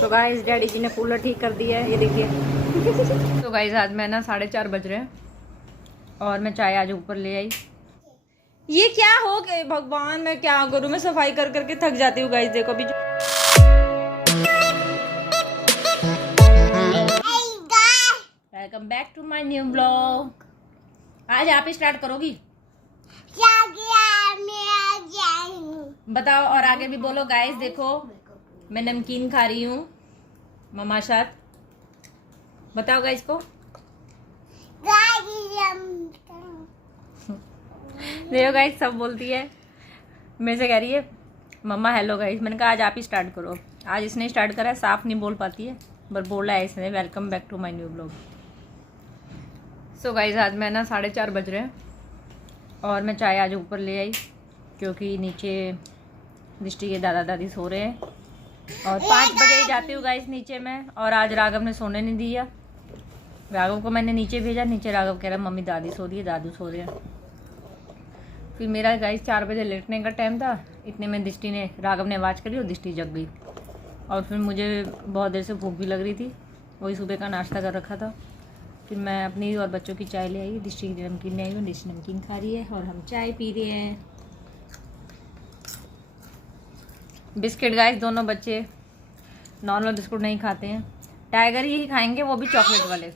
तो guys daddy जी ने cooler ठीक कर दिया है, ये देखिए। तो गाइस आज मैं ना 4:30 बज रहे हैं और मैं चाय आज ऊपर ले आई। ये क्या हो गया भगवान, मैं क्या करूँ, मैं सफाई कर करके थक जाती हूँ गाइस। देखो अभी welcome back to my new blog. आज आप ही स्टार्ट करोगी? बताओ और आगे भी बोलो गाइस। देखो मैं नमकीन खा रही हूँ मम्मा साथ। बताओ गाइस को। देखो गाइस सब बोलती है, मेरे से कह रही है मम्मा हेलो गाइस। मैंने कहा आज आप ही स्टार्ट करो। आज इसने स्टार्ट करा है, साफ नहीं बोल पाती है पर बोला है इसने welcome back to my new blog. So guys आज मैं ना 4:30 बज रहे हैं और मैं चाय आज ऊपर ले आई क्योंकि नीचे दृष्टि के दादा दादी सो रहे हैं और 5 बजे ही जाती हूँ गाइस नीचे में। और आज राघव ने सोने नहीं दिया। राघव को मैंने नीचे भेजा, नीचे राघव कह रहा मम्मी दादी सो रही है, दादू सो रहे हैं। फिर मेरा गाइस 4 बजे लेटने का टाइम था, इतने में दृष्टि ने राघव ने आवाज़ करी और दृष्टि जग गई। और फिर मुझे बहुत देर से भूख भी लग रही थी, वही सुबह का नाश्ता कर रखा था। फिर मैं अपनी और बच्चों की चाय ले आई, दृष्टि की नमकीन ले आई हूँ। दृष्टि नमकीन खा रही है और हम चाय पी रहे हैं। बिस्किट गाइस दोनों बच्चे नॉर्मल बिस्कुट नहीं खाते हैं, टाइगर ही खाएंगे, वो भी चॉकलेट वाले।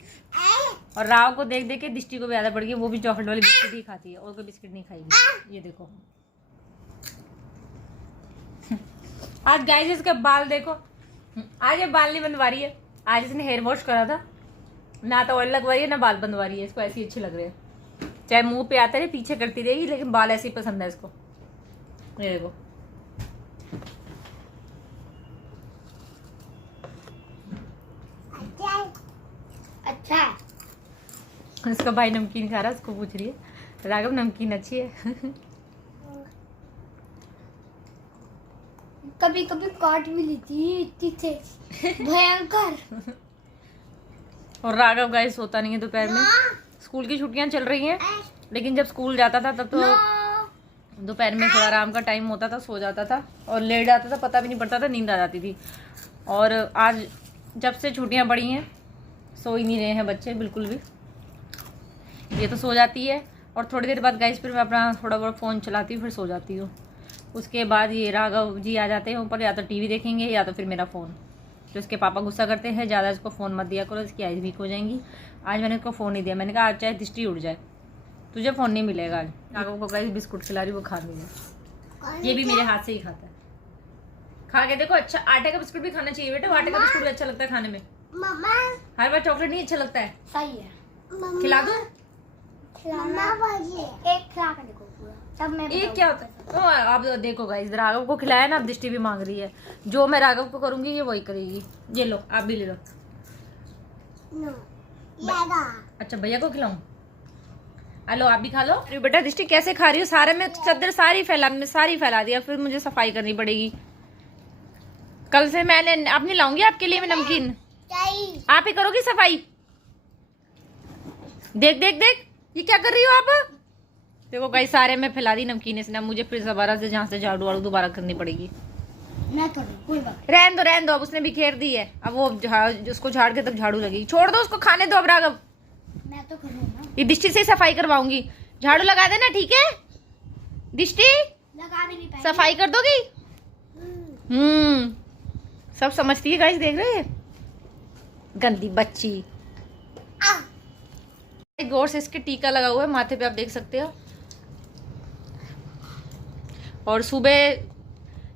और राव को देख देख के दृष्टि को भी आदत पड़ गई, वो भी चॉकलेट वाले बिस्किट ही खाती है और कोई बिस्किट नहीं खाएगी। ये देखो आज गाइस इसके बाल देखो, आज ये बाल नहीं बनवा रही है। आज इसने हेयर वॉश करा था, ना तो ऑयल लगवा रही है ना बाल बनवा रही है। इसको ऐसे ही अच्छे लग रहे हैं, चाहे मुंह पे आते रहे पीछे करती रहेगी, लेकिन बाल ऐसे ही पसंद है इसको। ये देखो अच्छा। इसका भाई नमकीन खा रहा है, उसको पूछ रही है राघव नमकीन अच्छी है। कभी कभी काट भी लेती इतनी थे भयंकर। और राघव गाइस सोता नहीं है दोपहर में। स्कूल की छुट्टियां चल रही हैं, लेकिन जब स्कूल जाता था तब तो दोपहर में थोड़ा आराम का टाइम होता था, सो जाता था और लेट जाता था, पता भी नहीं पड़ता था, नींद आ जाती थी। और आज जब से छुट्टियां पड़ी हैं सो ही नहीं रहे हैं बच्चे बिल्कुल भी। ये तो सो जाती है और थोड़ी देर बाद गाइस फिर मैं अपना थोड़ा बहुत फ़ोन चलाती हूँ, फिर सो जाती हूँ। उसके बाद ये राघव जी आ जाते हैं ऊपर, या तो टीवी देखेंगे या तो फिर मेरा फ़ोन। तो इसके पापा गुस्सा करते हैं ज़्यादा इसको फ़ोन मत दिया करो, इसकी आइज़ वीक हो जाएंगी। आज मैंने इसको फ़ोन नहीं दिया, मैंने कहा आज चाहे दृष्टि उड़ जाए तुझे फ़ोन नहीं मिलेगा। आज राघव को गाइस बिस्कुट खिला रही, वो खा नहीं है, ये भी मेरे हाथ से ही खाता है। खा के देखो, अच्छा आटे का बिस्कुट भी खाना चाहिए बेटा, आटे का बिस्कुट भी अच्छा लगता है खाने में। हर बार चॉकलेट नहीं अच्छा लगता है। सही है, खिला दो एक खिला कर देखो पूरा, तब मैं एक क्या होता है। तो आप देखो गाइस राघव को खिलाया ना, अब दृष्टि भी मांग रही है। जो मैं राघव को करूंगी ये वही करेगी। ये लो आप भी ले लो। अच्छा भैया को खिलाऊं? हेलो आप भी खा लो। अरे बेटा दृष्टि कैसे खा रही हो? सारे में चादर सारी फैला दिया, फिर मुझे सफाई करनी पड़ेगी। कल से मैंने अपनी लाऊंगी आपके लिए मैं नमकीन, आप ही करोगी सफाई। देख देख देख ये क्या कर रही हो आप? देखो गाइस सारे में फैला दी नमकीन इसने, मुझे फिर दोबारा से जहाँ से झाड़ू वाड़ू दोबारा करनी पड़ेगी। मैं तो नहीं, कोई बात रहन दो अब उसने बिखेर दी है, अब वो उसको झाड़ के तब झाड़ू लगेगी। छोड़ दो उसको, खाने दो अब राघव। मैं तो करूँ ना, ये दृष्टि से सफाई करवाऊंगी, झाड़ू लगा देना ठीक है? दृष्टि लगा भी नहीं पाएगी। सफाई कर दोगी? सब समझती है गाइस, देख रहे हैं गंदी बच्ची। गौर से इसके टीका लगा हुआ है माथे पे, आप देख सकते हो। और सुबह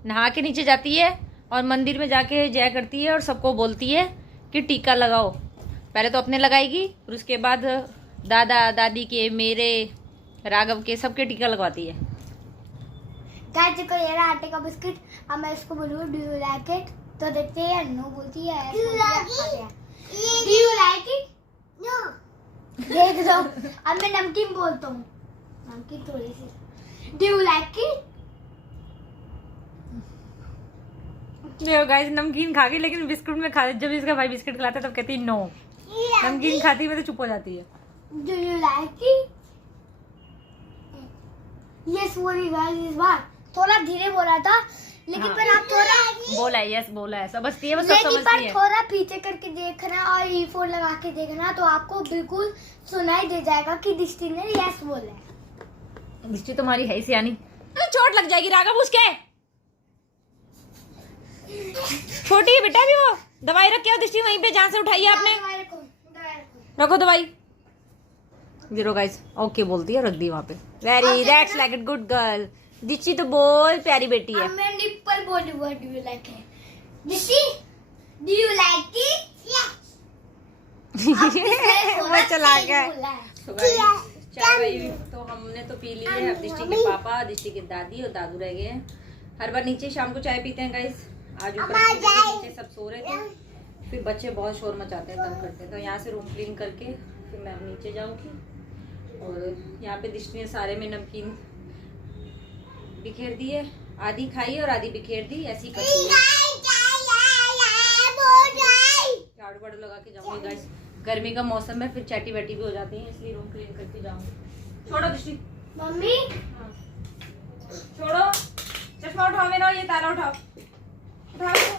नहा के नीचे जाती है और मंदिर में जाके जय करती है और सबको बोलती है कि टीका लगाओ। पहले तो अपने लगाएगी, फिर उसके बाद दादा दादी के, मेरे, राघव के, सबके टीका लगवाती है। गाइस देखो ये रहा आटे का बिस्किट। अब मैं इसको बोलूँ डू यू लाइक इट, तो देखते हैं नो बोलती है। Do you like it? No. देख लो अब मैं नमकीन बोलता हूँ, नमकीन थोड़ी सी। Do you like it? देखो गाइस नमकीन खा गई, लेकिन बिस्कुट में खा, जब इसका भाई बिस्किट खिलाता है तब कहती है नो। नमकीन खाती है तो चुप हो जाती है। Do you like it? Yes बोली गाइस। इस बार थोड़ा धीरे बोला था लेकिन हाँ। पर आप थोड़ा बोला है, यस बोला है, समझती है वो, सब लेकिन समझती पर है। थोड़ा पीछे करके देखना और ईयरफोन लगा के देखना तो आपको बिल्कुल सुनाई दे जाएगा कि दृष्टि ने यस बोला है। दृष्टि तुम्हारी है ही सियानी। चोट लग जाएगी राघव, उसके छोटी है बेटा भी वो। दवाई रखे हो दृष्टि वहीं पे जहाँ से उठाई है आपने, दवाई रखो, दवाई रखो। रखो दवाई। जीरो गाइस, ओके बोलती है, रख दी वहाँ पे। Very that's like it, good girl. दृष्टि तो बोल प्यारी बेटी है। अब मैं निप्पल बोली, व्हाट डू यू लाइक है दृष्टि, डू यू लाइक इट? वो चला गया। तो guys, चाय तो हमने तो पी ली है। अब दृष्टि के पापा, दृष्टि के दादी और दादू रह गए हैं। हर बार नीचे शाम को चाय पीते हैं गाइस। आज ऊपर नीचे सब सो रहे थे, फिर बच्चे बहुत शोर मचाते हैं, तंग करते हैं, तो यहाँ से रूम क्लीन करके फिर मैं अब नीचे जाऊंगी। और यहाँ पे दृष्टि ने सारे में नमकीन बिखेर दी है, आधी खाई और आधी बिखेर दी, ऐसी करती है। झाड़ू वाड़ू लगा के जाऊंगी गाइस, गर्मी का मौसम है, फिर चैटी वैटी भी हो जाती है, इसलिए रूम क्लीन करके जाऊंगी। छोड़ो दृष्टि, मम्मी हाँ। छोड़ो, चश्मा उठाओ मेरा, ये ताला उठाओ, उठाओ इसको।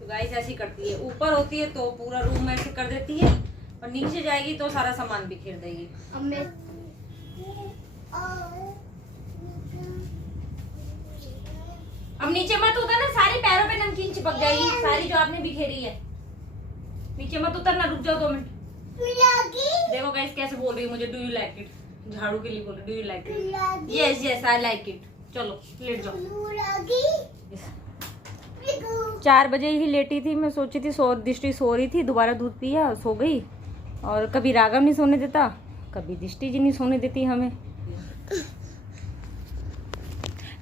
तो गाइस ऐसी करती है, ऊपर होती है तो पूरा रूम ऐसे कर देती है, और नीचे जाएगी तो सारा सामान बिखेर देगी। अब मैं अब नीचे मत उतरना, सारे पैरों पे नमकीन चिपक जाएगी, सारी जो आपने बिखेरी है। नीचे मत उतरना, रुक जाओ 2 मिनट। देखो गाइस कैसे बोल रही है मुझे, डू यू लाइक इट? झाड़ू के लिए बोल रही, do you like it? Yes yes I like it. चलो लेट जाओ। 4 बजे ही लेटी थी, मैं सोची थी दृष्टि सो रही थी, दोबारा दूध पिया, सो गई। और कभी राघव नहीं सोने देता, कभी दृष्टि जी नहीं सोने देती हमें।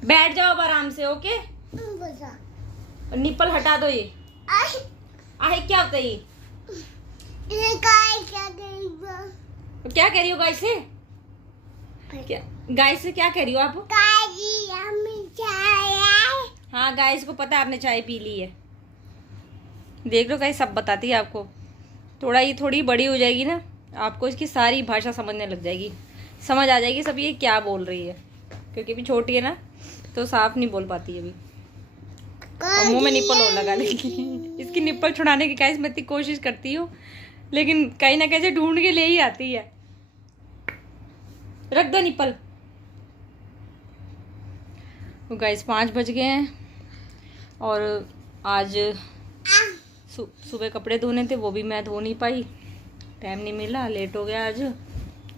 बैठ जाओ अब आराम से, ओके? निप्पल हटा दो ये। आहे क्या होता है ये? क्या कह रही हो गाय से? क्या गाय से क्या कह रही हो आप? हाँ गाइस को पता है आपने चाय पी ली है। देख लो गाइस, सब बताती है आपको। थोड़ी बड़ी हो जाएगी ना, आपको इसकी सारी भाषा समझने लग जाएगी, समझ आ जाएगी सब ये क्या बोल रही है, क्योंकि अभी छोटी है ना तो साफ नहीं बोल पाती है अभी। और मुंह में निप्पल और लगा लेगी। इसकी निप्पल छुड़ाने की गाइस मैं इतनी कोशिश करती हूँ, लेकिन कहीं ना कहीं से ढूंढ के ले ही आती है। रख दो निप्पल। तो गाइस 5 बज गए हैं, और आज सुबह कपड़े धोने थे, वो भी मैं धो नहीं पाई, टाइम नहीं मिला, लेट हो गया आज।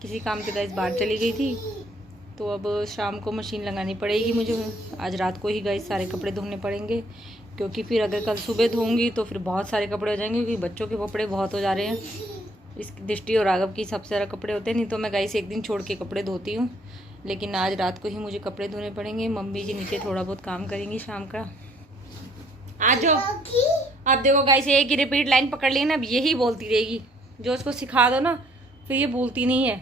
किसी काम से गाइस बाहर चली गई थी, तो अब शाम को मशीन लगानी पड़ेगी मुझे। आज रात को ही गाइस सारे कपड़े धोने पड़ेंगे, क्योंकि फिर अगर कल सुबह धोऊंगी तो फिर बहुत सारे कपड़े हो जाएंगे, क्योंकि बच्चों के कपड़े बहुत हो जा रहे हैं। इस दृष्टि और राघव की सबसे ज़्यादा कपड़े होते हैं, नहीं तो मैं गाइस एक दिन छोड़ के कपड़े धोती हूँ, लेकिन आज रात को ही मुझे कपड़े धोने पड़ेंगे। मम्मी जी नीचे थोड़ा बहुत काम करेंगी शाम का। आ जाओ। अब देखो गाइस, एक ही रिपीट लाइन पकड़ ली ना, अब यही बोलती रहेगी, जो उसको सिखा दो ना फिर ये भूलती नहीं है।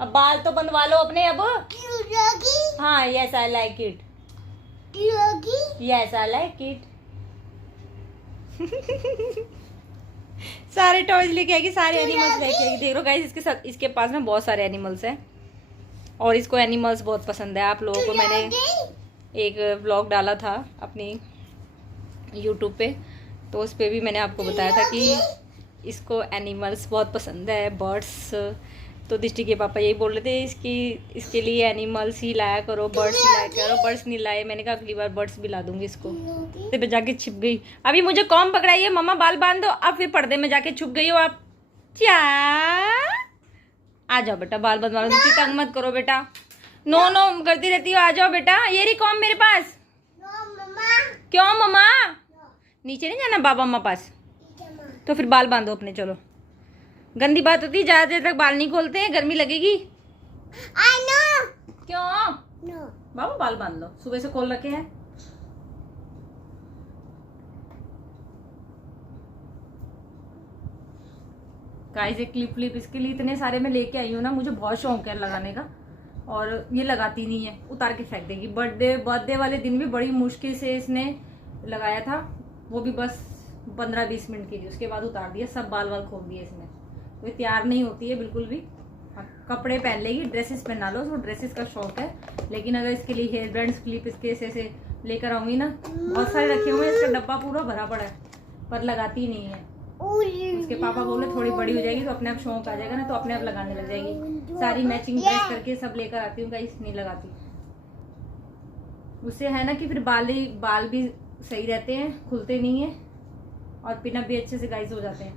अब बाल तो बंधवा लो अपने अब। हाँ yes I like it, yes I like it. सारे टॉयज लेके आएगी, सारे एनिमल्स लेके आएगी। देख लो गाइस, इसके साथ इसके पास में बहुत सारे एनिमल्स हैं, और इसको एनिमल्स बहुत पसंद है। आप लोगों को मैंने एक व्लॉग डाला था अपनी यूट्यूब पे, तो उस पे भी मैंने आपको बताया था कि इसको एनिमल्स बहुत पसंद है, बर्ड्स। तो दृष्टि के पापा यही बोल रहे थे इसके लिए एनिमल्स ही लाया करो, बर्ड्स ही लाया करो। बर्ड्स नहीं लाए, मैंने कहा अगली बार बर्ड्स भी ला दूंगी इसको। पे जाके छिप गई, अभी मुझे कॉम पकड़ाई है, मम्मा बाल बांध दो, अब फिर पर्दे में जाके छुप गई हो आप। क्या आ जाओ बेटा, बाल बंधवा लो, दृष्टि तंग मत करो बेटा। नो नो करती रहती हो, आ जाओ बेटा। ये रही कॉम मेरे पास। क्यों मम्मा? नीचे नहीं जाना बाबा मम्मा पास, तो फिर बाल बांधो अपने। चलो, गंदी बात होती है, ज्यादा देर तक बाल नहीं खोलते हैं, गर्मी लगेगी। क्यों? बाबा बाल बांध लो, सुबह से खोल रखे हैं। गाइस एक क्लिप इसके लिए इतने सारे मैं लेके आई हूँ ना, मुझे बहुत शौक है लगाने का, और ये लगाती नहीं है, उतार के फेंक देगी। बर्थडे वाले दिन भी बड़ी मुश्किल से इसने लगाया था, वो भी बस 15-20 मिनट की थी, उसके बाद उतार दिया, सब बाल खोल दिए इसने। वो तैयार नहीं होती है बिल्कुल भी। कपड़े पहन लेगी, ड्रेसेस पहना लो, उसको ड्रेसेस का शौक है, लेकिन अगर इसके लिए हेयर बैंड्स क्लिप इसके ऐसे लेकर आऊंगी ना, बहुत सारे रखे हुए हैं, इसका डब्बा पूरा भरा पड़ा है पर लगाती नहीं है। उसके पापा बोले थोड़ी बड़ी हो जाएगी तो अपने आप शौक आ जाएगा ना, तो अपने आप लगाने लग जाएगी। सारी मैचिंग ड्रेस करके सब लेकर आती हूँ गाइस, नहीं लगाती। उससे है ना कि फिर बाल भी सही रहते हैं, खुलते नहीं है और पिनअप भी अच्छे से गाइस हो जाते हैं।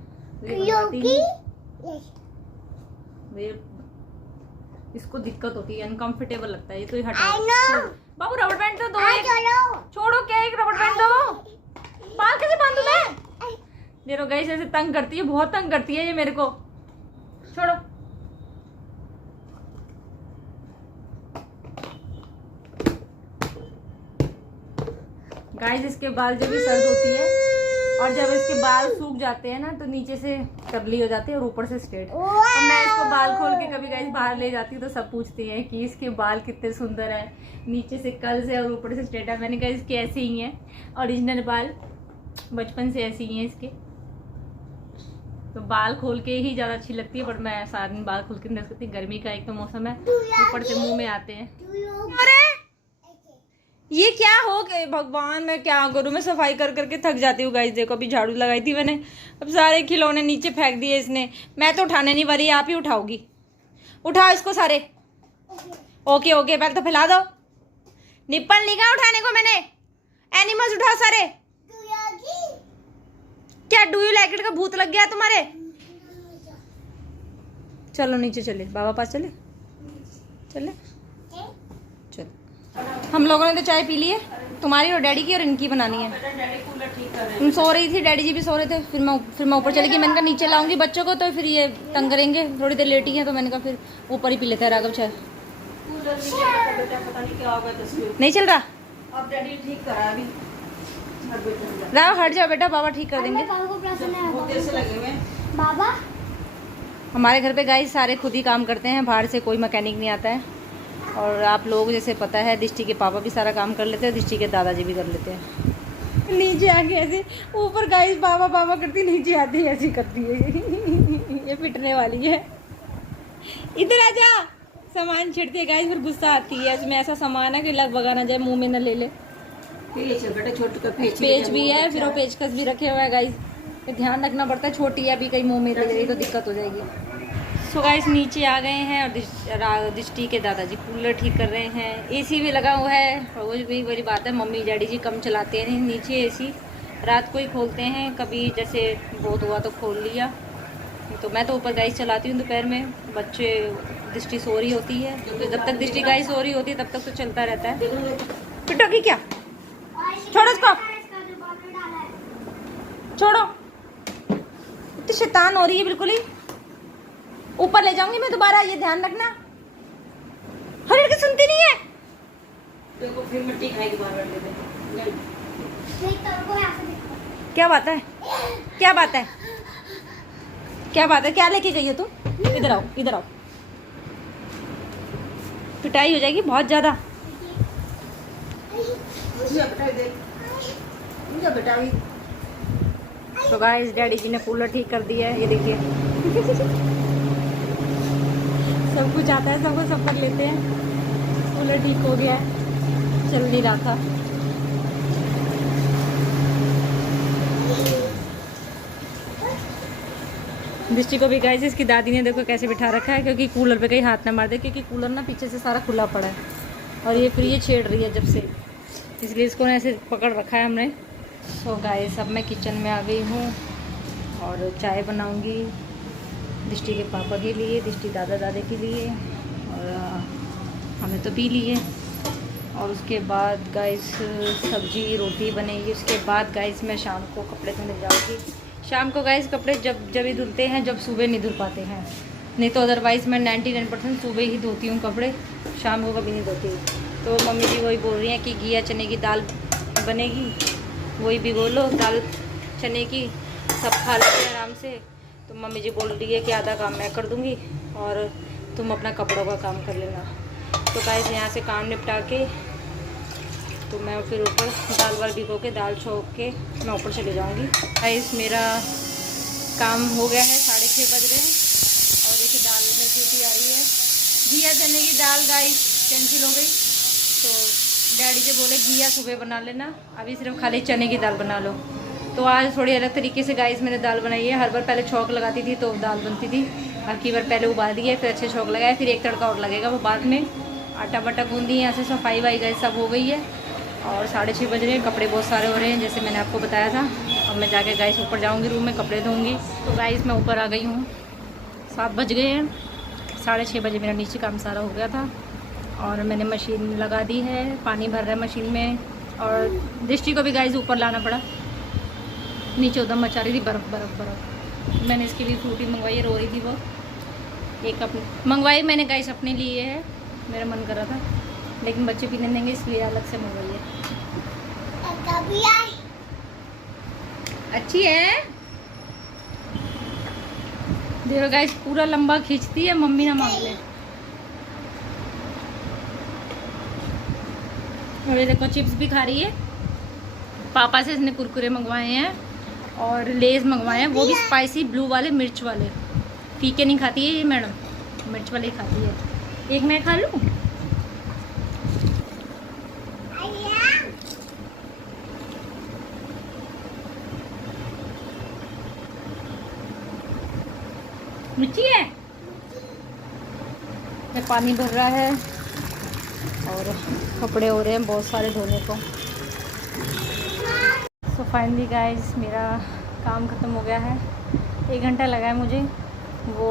इसको दिक्कत होती है, अनकंफर्टेबल लगता है ये, तो ये हटा। बाबू रबड़ बैंड तो दो, छोड़ो क्या, एक रबड़ बैंड दो। बाल कैसे बांधू मैं? देखो गाइस ऐसे तंग करती है, बहुत तंग करती है ये मेरे को। छोड़ो। गाइस इसके बाल जब भी सर्द होती है और जब इसके बाल सूख जाते हैं ना तो नीचे से कर्ली हो जाते हैं और ऊपर से स्ट्रेट। और मैं इसको बाल खोल के कभी गाइस बाहर ले जाती हूँ तो सब पूछती हैं कि इसके बाल कितने सुंदर है, नीचे से कर्ल से और ऊपर से स्ट्रेट है। मैंने कहा इसके ऐसे ही हैं ओरिजिनल बाल, बचपन से ऐसे ही हैं इसके। तो बाल खोल के ही ज्यादा अच्छी लगती है, बट मैं सारा दिन बाल खोल के नहीं रख सकती। गर्मी का एक तो मौसम है, ऊपर से मुंह में आते हैं। अरे ये क्या हो गए भगवान, मैं क्या करूँ, मैं सफाई कर करके थक जाती हूँ गाइस। देखो अभी झाड़ू लगाई थी मैंने, अब सारे खिलौने नीचे फेंक दिए इसने। मैं तो उठाने नहीं वाली, आप ही उठाओगी। उठाओ इसको सारे। ओके ओके पहले तो फैला दो। निप्पल नहीं कहा उठाने को मैंने। एनिमल्स उठाओ सारे। क्या डू यू लाइक इट का भूत लग गया तुम्हारे? चलो नीचे चले, बाबा पास चले चले। चलो हम लोगों ने तो चाय पी ली है, तुम्हारी और डैडी की और इनकी बनानी है। तुम सो रही थी, डैडी जी भी सो रहे थे, फिर मैं ऊपर चली गई। मैंने कहा नीचे लाऊंगी बच्चों को तो फिर ये तंग करेंगे, थोड़ी देर लेटी है, तो मैंने कहा फिर ऊपर ही पी लेते हैं राघव चाय। नहीं चल रहा अब डैडी ठीक करा अभी। राघव हट जाओ बेटा, बाबा ठीक कर देंगे। बहुत देर से लगे हुए हैं। बाबा हमारे घर पे गाइस सारे खुद ही काम करते हैं, बाहर से कोई मैकेनिक नहीं आता है। और आप लोग जैसे पता है दृष्टि के पापा भी सारा काम कर लेते हैं, दृष्टि के दादाजी भी कर लेते हैं। नीचे आके ऐसे ऊपर गाइस बाबा बाबा करती, नीचे आती है ऐसी करती है। ये पिटने वाली है। इधर आ जा, सामान छिड़ती है गाइस, फिर गुस्सा आती है। इसमें ऐसा सामान है कि लग भगा ना जाए, मुंह में न ले ले। बेटा छोटू का पेच भी है, फिर वो पेचकस भी रखे हुए हैं गाइस, ध्यान रखना पड़ता है। छोटी है, अभी कहीं मुंह में ले गई तो दिक्कत हो जाएगी। सो गाइस नीचे आ गए हैं और दृष्टि के दादाजी कूलर ठीक कर रहे हैं। एसी भी लगा हुआ है, रोज भी वही बात है, मम्मी डैडी जी कम चलाते हैं नीचे एसी, रात को ही खोलते हैं, कभी जैसे बहुत हुआ तो खोल लिया। तो मैं तो ऊपर गाइस चलाती हूँ दोपहर में, बच्चे दृष्टि सो रही होती है, तो जब तक दृष्टि गाइस सो रही होती है तब तक तो चलता रहता है। पिटोगी क्या? छोड़ो इसको, छोड़ो, इतनी शैतान हो रही है बिल्कुल ही। ऊपर ले जाऊंगी मैं दोबारा, ये ध्यान रखना। हर लड़की सुनती नहीं है। देखो फिर मिट्टी खाएगी बार-बार दे। क्या बात है, क्या बात है, क्या बात है, क्या लेके गई हो तुम? इधर आओ, इधर आओ, पिटाई हो जाएगी बहुत ज्यादा। बेटा भी तो गाइस डैडी जी ने कूलर ठीक कर दिया है, ये देखिए। सब कुछ आता है, सबको सब कर लेते हैं। कूलर ठीक हो गया है, चल नहीं रहा था। दृष्टि को भी गाइस इसकी दादी ने देखो कैसे बिठा रखा है, क्योंकि कूलर पे कहीं हाथ ना मार दे, क्योंकि कूलर ना पीछे से सारा खुला पड़ा है और ये फिर ये छेड़ रही है जब से, इसलिए इसको ना ऐसे पकड़ रखा है हमने। तो गाइस अब मैं किचन में आ गई हूँ और चाय बनाऊंगी दृष्टि के पापा के लिए, दृष्टि दादा दादी के लिए, और हमें तो पी लिए। और उसके बाद गाइस सब्जी रोटी बनेगी। उसके बाद गाइस मैं शाम को कपड़े धोने जाऊँगी। शाम को गाइस कपड़े जब ही धुलते हैं, जब सुबह नहीं धुल पाते हैं, नहीं तो अदरवाइज़ मैं 99% सुबह ही धोती हूँ कपड़े, शाम को कभी नहीं धोती। तो मम्मी जी वही बोल रही हैं कि घिया चने की दाल बनेगी, वही भिगो लो दाल चने की, सब खा लेते हैं आराम से। तो मम्मी जी बोल रही है कि आधा काम मैं कर दूँगी और तुम अपना कपड़ों का काम कर लेना। तो गाइस यहाँ से काम निपटा के तो मैं फिर ऊपर दाल वाल भिगो के दाल छोंक के मैं ऊपर चले जाऊँगी। गाइस मेरा काम हो गया है, 6:30 बज रहे हैं और देखिए दाल में सीटी आ रही है। घिया चने की दाल गाइस कैंसिल हो गई, तो डैडी जी बोले घिया सुबह बना लेना, अभी सिर्फ खाली चने की दाल बना लो। तो आज थोड़ी अलग तरीके से गाइस मैंने दाल बनाई है। हर बार पहले छौंक लगाती थी तो दाल बनती थी, अब की बार पहले उबाल दिया, फिर अच्छे छौंक लगाया, फिर एक तड़का और लगेगा वो बाद में। आटा वाटा गूंदी, यहाँ से सफाई वाई गाइस सब हो गई है और 6:30 बज रहे हैं। कपड़े बहुत सारे हो रहे हैं जैसे मैंने आपको बताया था। अब मैं जाके गाइस ऊपर जाऊँगी, रूम में कपड़े धोऊँगी। तो गाइस मैं ऊपर आ गई हूँ, 7 बज गए हैं। 6:30 बजे मेरा नीचे काम सारा हो गया था और मैंने मशीन लगा दी है, पानी भर रहा है मशीन में। और दृष्टि को भी गाइस ऊपर लाना पड़ा, नीचे उधर मचा रही थी बर्फ़ बर्फ़ बर्फ़। मैंने इसके लिए फ्रूटी मंगवाई है, रो रही थी वो। एक अपनी मंगवाई मैंने गाइस अपने लिए है, मेरा मन कर रहा था लेकिन बच्चे पीने देंगे इसलिए अलग से मंगवाई है। अच्छी है, देखो गाइस पूरा लंबा खींचती है, मम्मी ना मांग ले। और ये देखो चिप्स भी खा रही है। पापा से इसने कुरकुरे मंगवाए हैं और लेज मंगवाए हैं, वो भी स्पाइसी ब्लू वाले, मिर्च वाले। फीके नहीं खाती है ये मैडम, मिर्च वाले ही खाती है। एक मैं खा लूँ? मिर्ची है। ये पानी भर रहा है और कपड़े हो रहे हैं बहुत सारे धोने को। सो फाइनली गाइस मेरा काम ख़त्म हो गया है। 1 घंटा लगा है मुझे, वो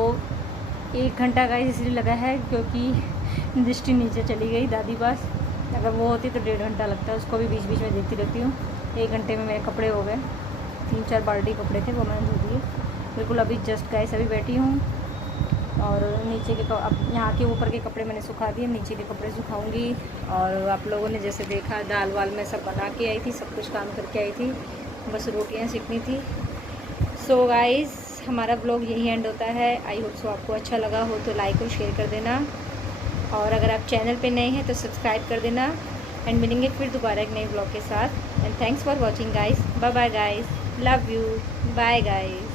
1 घंटा गाइस इसलिए लगा है क्योंकि दृष्टि नीचे चली गई दादी पास। अगर वो होती तो 1.5 घंटा लगता है, उसको भी बीच बीच में देखती रहती हूँ। 1 घंटे में मेरे कपड़े हो गए, 3-4 बाल्टी कपड़े थे वो मैंने धो दिए बिल्कुल। अभी जस्ट गाइस अभी बैठी हूँ और नीचे के अब यहाँ के ऊपर के कपड़े मैंने सुखा दिए, नीचे के कपड़े सुखाऊंगी। और आप लोगों ने जैसे देखा दाल वाल मैं सब बना के आई थी, सब कुछ काम करके आई थी, बस रोटियाँ सीखनी थी। सो गाइस हमारा ब्लॉग यही एंड होता है। आई होप सो आपको अच्छा लगा हो तो लाइक और शेयर कर देना, और अगर आप चैनल पे नए हैं तो सब्सक्राइब कर देना। एंड मिलेंगे फिर दोबारा एक नए ब्लॉग के साथ। And thanks for watching guys, bye bye guys, love you, bye guys.